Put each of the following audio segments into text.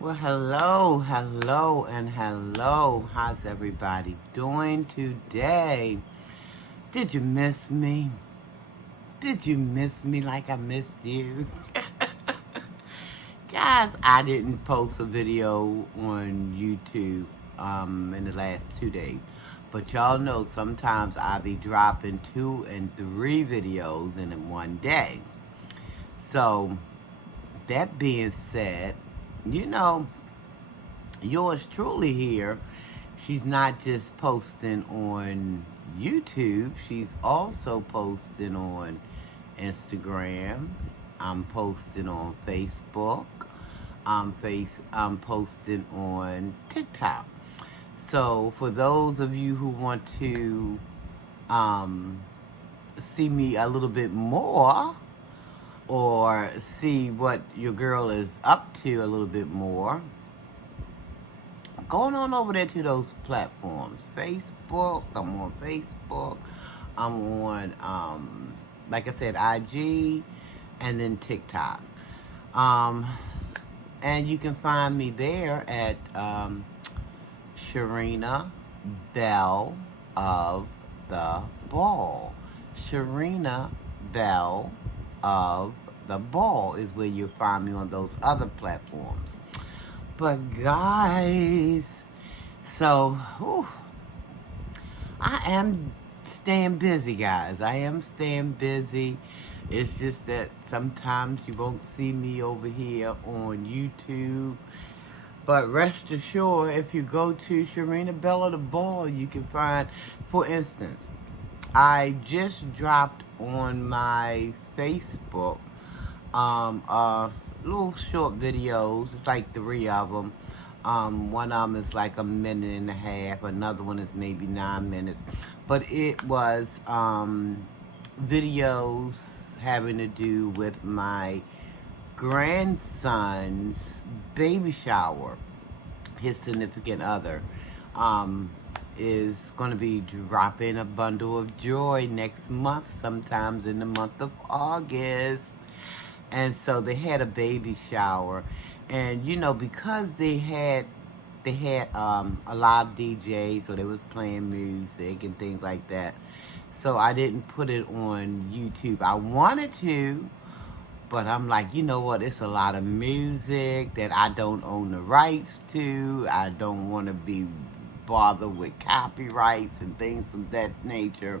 Well, hello, and hello. How's everybody doing today? Did you miss me? Did you miss me like I missed you? Guys, I didn't post a video on YouTube in the last 2 days. But y'all know sometimes I be dropping 2 and 3 videos in one day. So, that being said, you know, yours truly here, she's not just posting on YouTube, she's also posting on Instagram. I'm posting on Facebook. I'm posting on TikTok. So for those of you who want to see me a little bit more, or see what your girl is up to a little bit more, going on over there to those platforms. Facebook, I'm on Facebook. I'm on, like I said, IG, and then TikTok. And you can find me there at Sharina Bell of the Ball. Sharina Bell of the Ball is where you'll find me on those other platforms. But guys, so I am staying busy, guys. I am staying busy. It's just that sometimes you won't see me over here on YouTube. But rest assured, if you go to Sharina Bell of the Ball, you can find, for instance, I just dropped on my Facebook little short videos. It's like 3 of them. One of them is like a minute and a half. Another one is maybe 9 minutes. But it was videos having to do with my grandson's baby shower. His significant other is going to be dropping a bundle of joy next month, sometimes in the month of August. And so they had a baby shower, and you know, because they had a live DJ, so they was playing music and things like that. So I didn't put it on YouTube. I wanted to, but I'm like, you know what? It's a lot of music that I don't own the rights to. I don't want to be bothered with copyrights and things of that nature.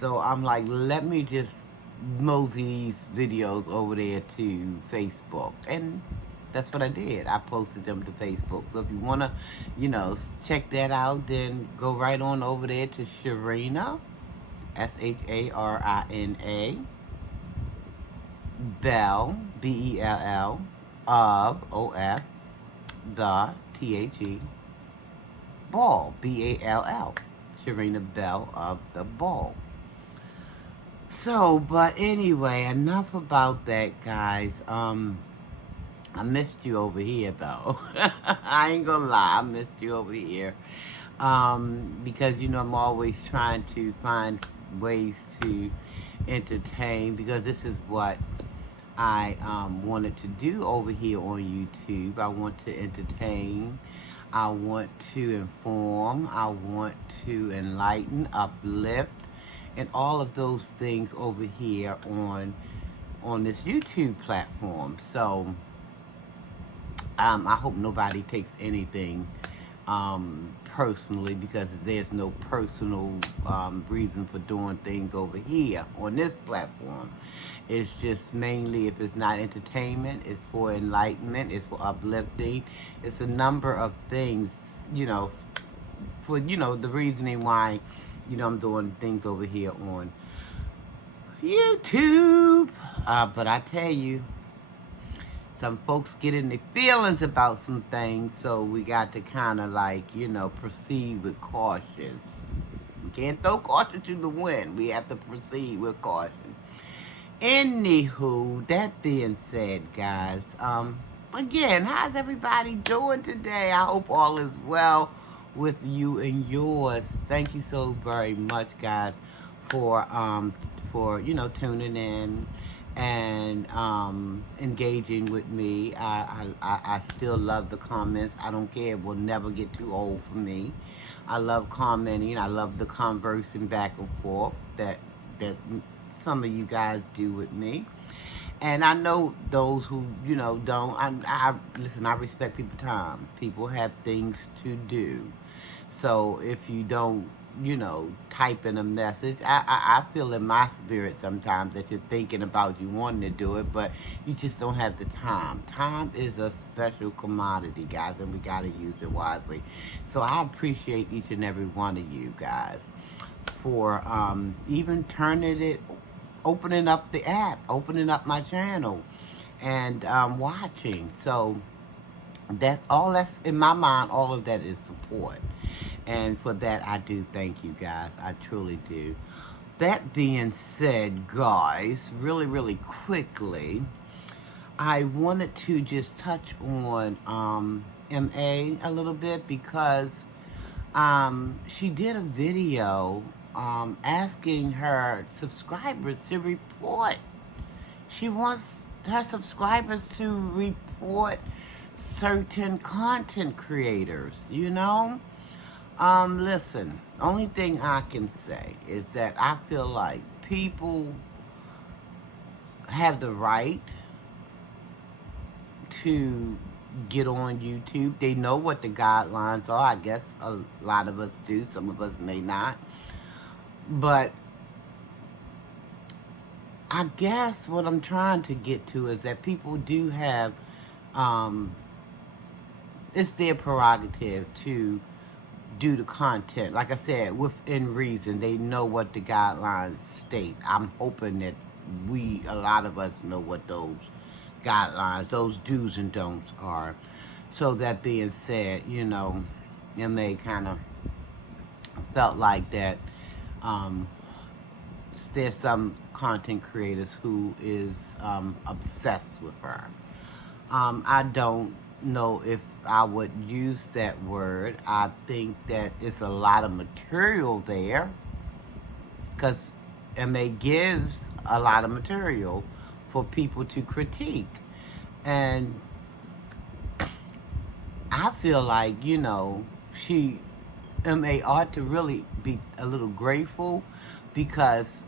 So I'm like, let me just mosey these videos over there to Facebook, and that's what I did. I posted them to Facebook. So if you want to, check that out, then go right on over there to Sharina, Sharina, Bell, Bell, of, O-F, the, T-H-E, Ball, B-A-L-L, Sharina Bell of the Ball. So, but anyway, enough about that, guys. I missed you over here, though. I ain't gonna lie, I missed you over here. Because, I'm always trying to find ways to entertain, because this is what I wanted to do over here on YouTube. I want to entertain. I want to inform. I want to enlighten, uplift, and all of those things over here on this YouTube platform. So I hope nobody takes anything personally, because there's no personal reason for doing things over here on this platform. It's just mainly, if it's not entertainment, it's for enlightenment, it's for uplifting. It's a number of things, for, the reasoning why, I'm doing things over here on YouTube. But I tell you, some folks get in their feelings about some things, so we got to kind of proceed with caution. We can't throw caution to the wind. We have to proceed with caution. Anywho, that being said, guys, again, how's everybody doing today? I hope all is well with you and yours. Thank you so very much, guys, for tuning in and engaging with me. I still love the comments. I don't care. It will never get too old for me. I love commenting. I love the conversing back and forth that some of you guys do with me. And I know those who, don't. Listen, I respect people's time. People have things to do. So if you don't, type in a message, I feel in my spirit sometimes that you're thinking about you wanting to do it, but you just don't have the time. Time is a special commodity, guys, and we got to use it wisely. So I appreciate each and every one of you guys for even opening up the app, opening up my channel, and watching. So that's in my mind. All of that is support, and for that I do thank you guys. I truly do. That being said, guys, really, really quickly, I wanted to just touch on MA a little bit because she did a video asking her subscribers to report. She wants her subscribers to report certain content creators, Listen, only thing I can say is that I feel like people have the right to get on YouTube. They know what the guidelines are. I guess a lot of us do. Some of us may not. But I guess what I'm trying to get to is that people do have, it's their prerogative to do the content. Like I said, within reason. They know what the guidelines state. I'm hoping that a lot of us know what those guidelines, those do's and don'ts are. So that being said, MA kind of felt like that there's some content creators who is obsessed with her. I don't know if I would use that word. I think that it's a lot of material there because MA gives a lot of material for people to critique. And I feel like, MA ought to really be a little grateful because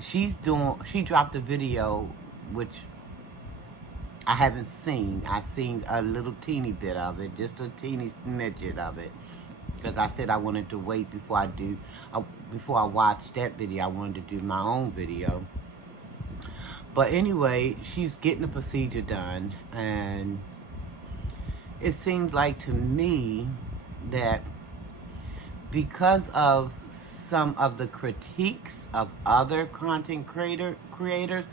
she dropped a video which I haven't seen. I've seen a little teeny bit of it, just a teeny smidget of it, because I said I wanted to wait before I watched that video. I wanted to do my own video. But anyway, she's getting the procedure done, and it seems like to me that because of some of the critiques of other content creators,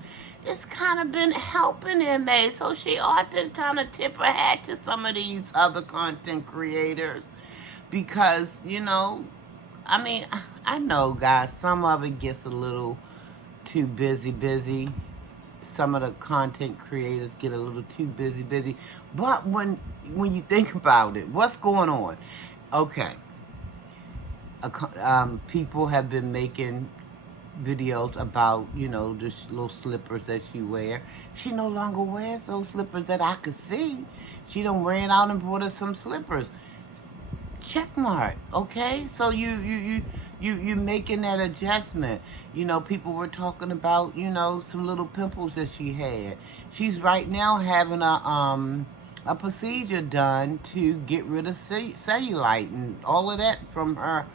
it's kind of been helping MA. So she ought to kind of tip her hat to some of these other content creators because, I know, guys, some of it gets a little too busy. Some of the content creators get a little too busy. But when you think about it, what's going on? Okay. People have been making videos about, the little slippers that she wear. She no longer wears those slippers that I could see. She done ran out and brought us some slippers. Check mark, okay? So you making that adjustment. People were talking about, some little pimples that she had. She's right now having a procedure done to get rid of cellulite and all of that from her,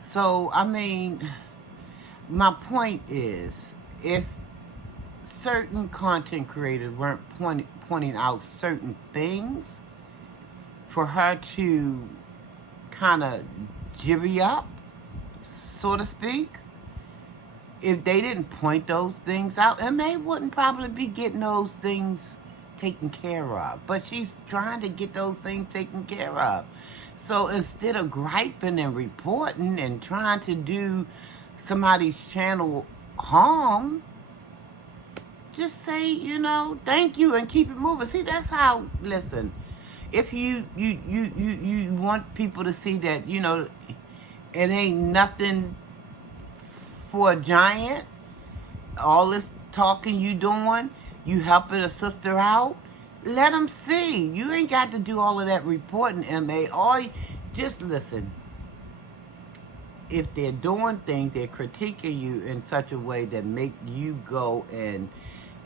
So, my point is, if certain content creators weren't pointing out certain things for her to kind of jivvy up, so to speak, if they didn't point those things out, MA wouldn't probably be getting those things taken care of. But she's trying to get those things taken care of. So instead of griping and reporting and trying to do somebody's channel harm, just say, thank you and keep it moving. See, that's how, listen, if you want people to see that, it ain't nothing for a giant, all this talking you doing, you helping a sister out, let them see. You ain't got to do all of that reporting, MA. Just listen. If they're doing things, they're critiquing you in such a way that make you go and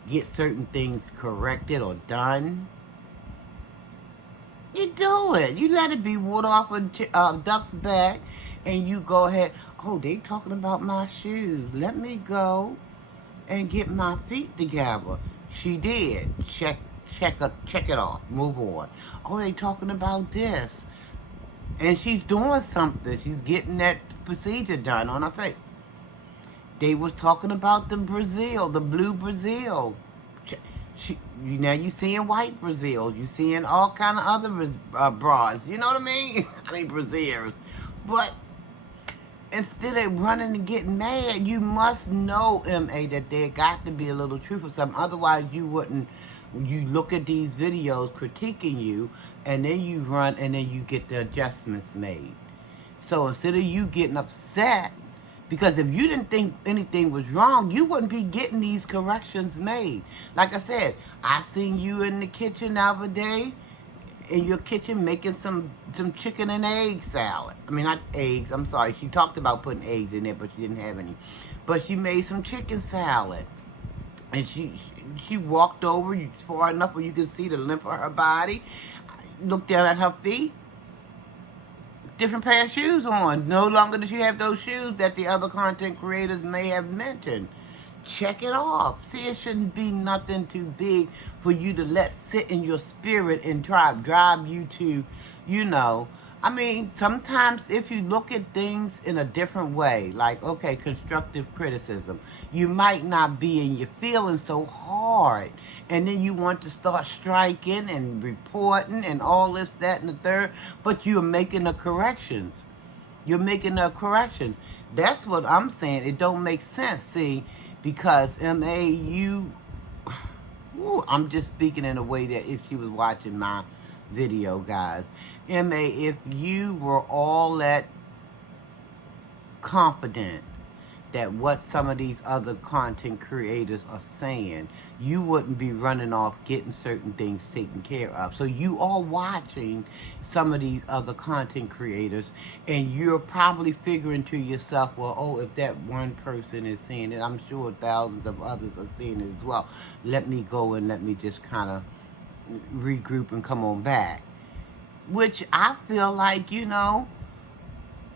get certain things corrected or done, you do it. You let it be water off a duck's back, and you go ahead. Oh, they talking about my shoes. Let me go and get my feet together. She did. Check it off. Move on. Oh, they talking about this, and she's doing something. She's getting that procedure done on her face. They was talking about the Brazil, the blue Brazil. Now you seeing white Brazil. You seeing all kind of other bras. You know what I mean? I mean Brazils. But instead of running and getting mad, you must know, MA, that there got to be a little truth or something. Otherwise, you wouldn't. You look at these videos critiquing you, and then you run, and then you get the adjustments made. So instead of you getting upset, because if you didn't think anything was wrong, you wouldn't be getting these corrections made. Like I said, I seen you in the kitchen the other day, in your kitchen, making some chicken and egg salad. I mean, not eggs, I'm sorry. She talked about putting eggs in there, but she didn't have any. But she made some chicken salad. And she walked over far enough where you could see the length of her body. Looked down at her feet. Different pair of shoes on. No longer does she have those shoes that the other content creators may have mentioned. Check it off. See, it shouldn't be nothing too big for you to let sit in your spirit and drive you to, I mean, sometimes if you look at things in a different way, like, okay, constructive criticism, you might not be in your feelings so hard. And then you want to start striking and reporting and all this, that, and the third, but you're making the corrections. You're making the corrections. That's what I'm saying. It don't make sense, see, because I'm just speaking in a way that if she was watching my video, guys. if you were all that confident that what some of these other content creators are saying, you wouldn't be running off getting certain things taken care of. So you are watching some of these other content creators, and you're probably figuring to yourself, well, oh, if that one person is seeing it, I'm sure thousands of others are seeing it as well. Let me go and let me just kind of regroup and come on back. Which I feel like, you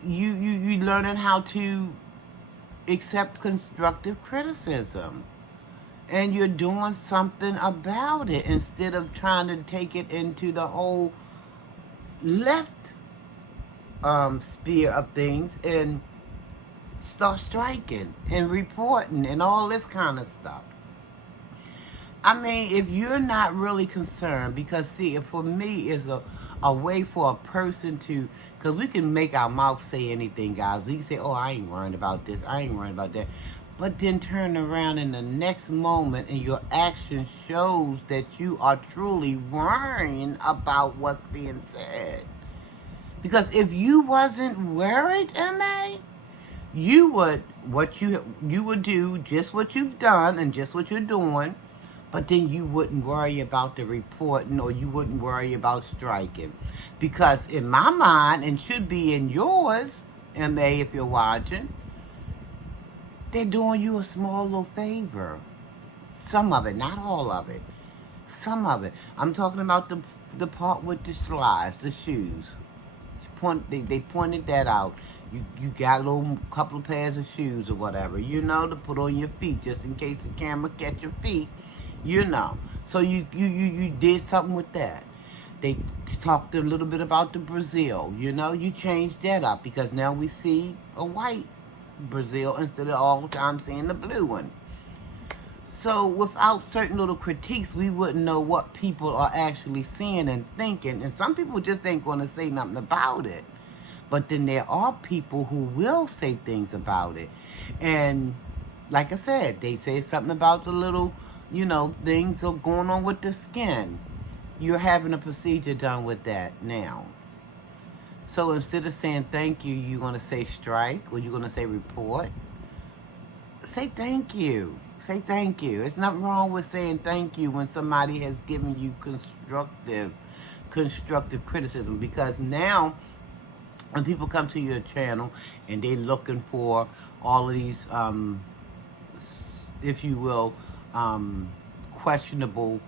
learning how to accept constructive criticism, and you're doing something about it instead of trying to take it into the whole left sphere of things and start striking and reporting and all this kind of stuff. I mean, if you're not really concerned, because see, for me, it's a way for a person to, because we can make our mouth say anything, guys. We can say, oh, I ain't worried about this, I ain't worried about that. But then turn around in the next moment and your action shows that you are truly worrying about what's being said. Because if you wasn't worried, MA, you would do just what you've done and just what you're doing, but then you wouldn't worry about the reporting, or you wouldn't worry about striking. Because in my mind, and should be in yours, MA, if you're watching, they're doing you a small little favor. Some of it, not all of it. Some of it. I'm talking about the part with the slides, the shoes. They pointed that out. You got a little couple of pairs of shoes or whatever, to put on your feet just in case the camera catch your feet, So you did something with that. They talked a little bit about the Brazil, you changed that up because now we see a white Brazil instead of all the time seeing the blue one. So without certain little critiques, we wouldn't know what people are actually seeing and thinking. And some people just ain't going to say nothing about it. But then there are people who will say things about it. And like I said, they say something about the little, things are going on with the skin. You're having a procedure done with that now. So instead of saying thank you, you're going to say strike, or you're going to say report. Say thank you. Say thank you. It's nothing wrong with saying thank you when somebody has given you constructive criticism, because now when people come to your channel and they're looking for all of these, if you will, questionable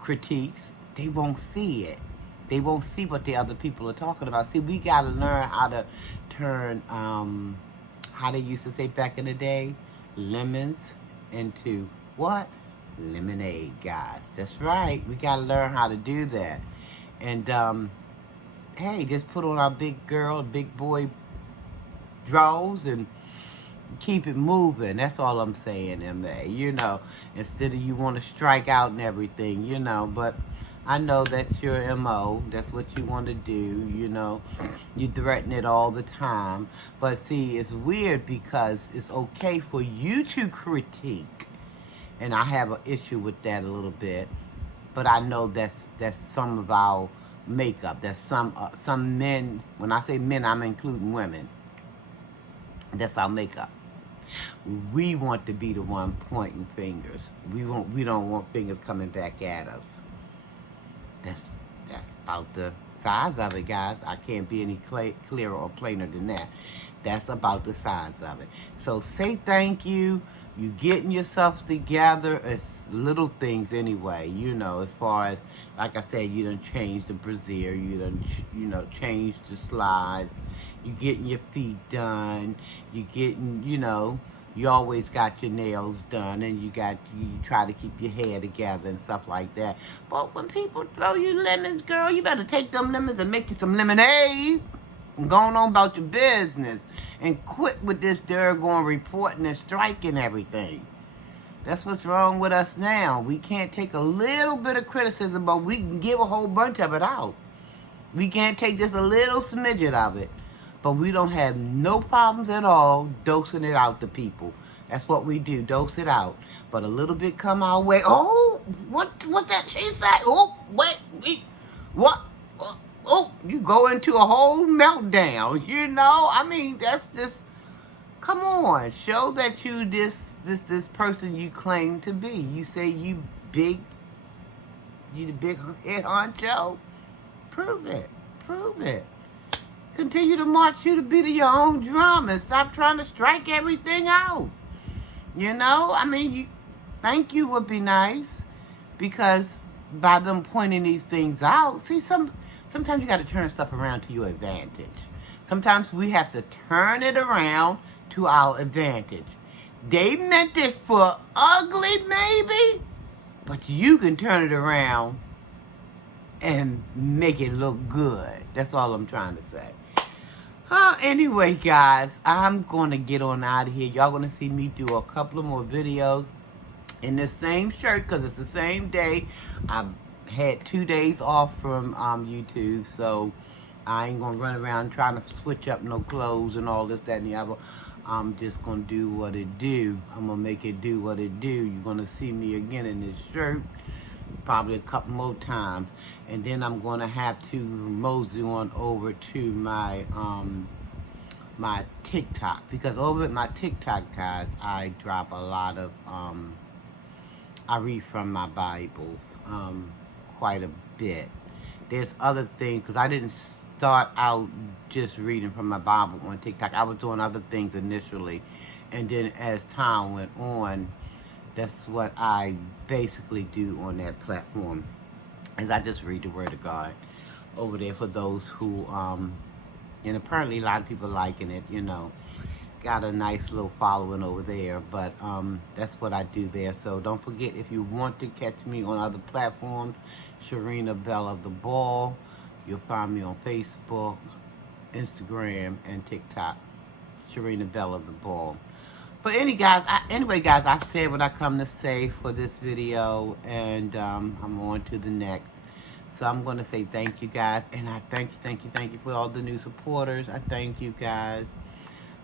critiques, they won't see it. They won't see what the other people are talking about. See, we got to learn how to turn, how they used to say back in the day, lemons into what? Lemonade, guys. That's right. We got to learn how to do that. And, hey, just put on our big girl, big boy drawers and keep it moving. That's all I'm saying, M.A. You know, instead of you want to strike out and everything, you know. But I know that's your M.O. That's what you want to do, you know. You threaten it all the time. But see, it's weird because it's okay for you to critique. And I have an issue with that a little bit. But I know that's some of our makeup. That's some men. When I say men, I'm including women. That's our makeup. We want to be the one pointing fingers. We don't want fingers coming back at us. That's about the size of it, guys. I can't be any clearer or plainer than that. That's about the size of it. So say thank you. You getting yourself together. It's little things anyway, you know, as far as, like I said, you done changed the brassiere, you done, you know, changed the slides, you getting your feet done, you getting, you know, you always got your nails done, and you try to keep your hair together and stuff like that. But when people throw you lemons, girl, you better take them lemons and make you some lemonade. And going on about your business. And quit with this doggone reporting and striking everything. That's what's wrong with us now. We can't take a little bit of criticism, but we can give a whole bunch of it out. We can't take just a little smidget of it. But we don't have no problems at all dosing it out to people. That's what we do, dose it out. But a little bit come our way. Oh, what that she said? Oh, wait, what? Oh, you go into a whole meltdown, you know? I mean, that's just, come on. Show that you this person you claim to be. You say you the big head honcho. Prove it. Prove it. Continue to march to the beat of your own drum and stop trying to strike everything out. You know? I mean, thank you would be nice, because by them pointing these things out, see, sometimes you got to turn stuff around to your advantage. Sometimes we have to turn it around to our advantage. They meant it for ugly, maybe, but you can turn it around and make it look good. That's all I'm trying to say. Anyway, guys, I'm going to get on out of here. Y'all going to see me do a couple of more videos in the same shirt, because it's the same day. I had 2 days off from YouTube, so I ain't going to run around trying to switch up no clothes and all this, that, and the other. I'm just going to do what it do. I'm going to make it do what it do. You're going to see me again in this shirt, probably a couple more times. And then I'm going to have to mosey on over to my my TikTok, because over at my TikTok, guys, I drop a lot of, I read from my Bible quite a bit. There's other things, because I didn't start out just reading from my Bible on TikTok. I was doing other things initially, and then as time went on, that's what I basically do on that platform, is I just read the Word of God over there for those who, and apparently a lot of people liking it, you know. Got a nice little following over there, but that's what I do there. So don't forget, if you want to catch me on other platforms, Sharinabelli of the Ball. You'll find me on Facebook, Instagram, and TikTok. Sharinabelli of the Ball. But anyway, guys, I've said what I come to say for this video, and I'm on to the next. So I'm going to say thank you, guys, and I thank you for all the new supporters. I thank you, guys.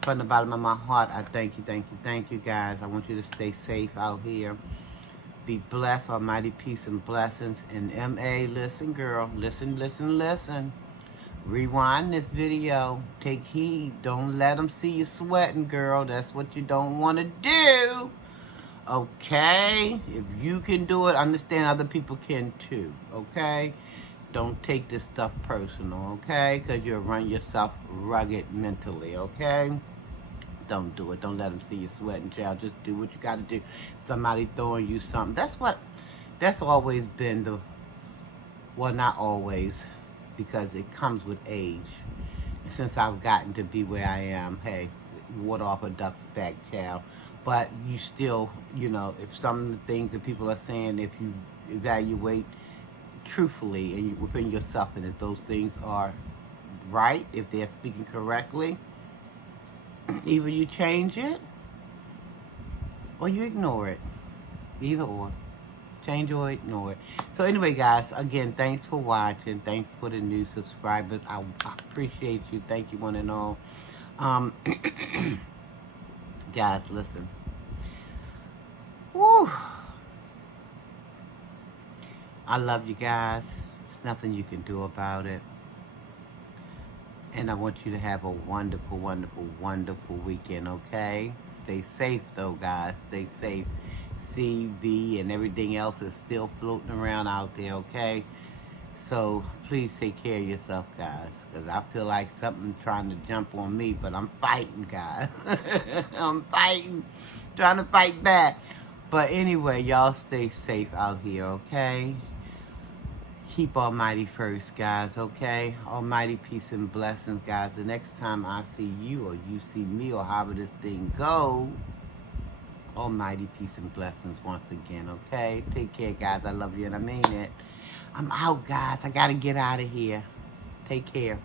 From the bottom of my heart, I thank you, guys. I want you to stay safe out here. Be blessed, almighty peace and blessings. And M.A., listen, girl. Listen. Rewind this video. Take heed. Don't let them see you sweating, girl. That's what you don't want to do. Okay? If you can do it, understand other people can too. Okay? Don't take this stuff personal, okay? Because you'll run yourself rugged mentally, okay? Don't do it. Don't let them see you sweating, child. Just do what you got to do. Somebody throwing you something. That's always been the, well, not always, because it comes with age. And since I've gotten to be where I am, hey, water off a duck's back, child. But you still, if some of the things that people are saying, if you evaluate truthfully and within yourself, and if those things are right, if they're speaking correctly, either you change it or you ignore it. Either or. Change or ignore it. So anyway, guys, again, thanks for watching. Thanks for the new subscribers. I appreciate you. Thank you, one and all. Guys, listen. Woo. I love you guys. There's nothing you can do about it. And I want you to have a wonderful, wonderful, wonderful weekend, okay? Stay safe, though, guys. Stay safe. CV and everything else is still floating around out there, okay? So please take care of yourself, guys, because I feel like something's trying to jump on me, but I'm fighting, guys. I'm fighting, trying to fight back. But anyway, y'all stay safe out here, okay? Keep Almighty first, guys, okay? Almighty peace and blessings, guys. The next time I see you or you see me or however this thing goes, Almighty peace and blessings once again, okay? Take care, guys. I love you and I mean it. I'm out, guys. I got to get out of here. Take care.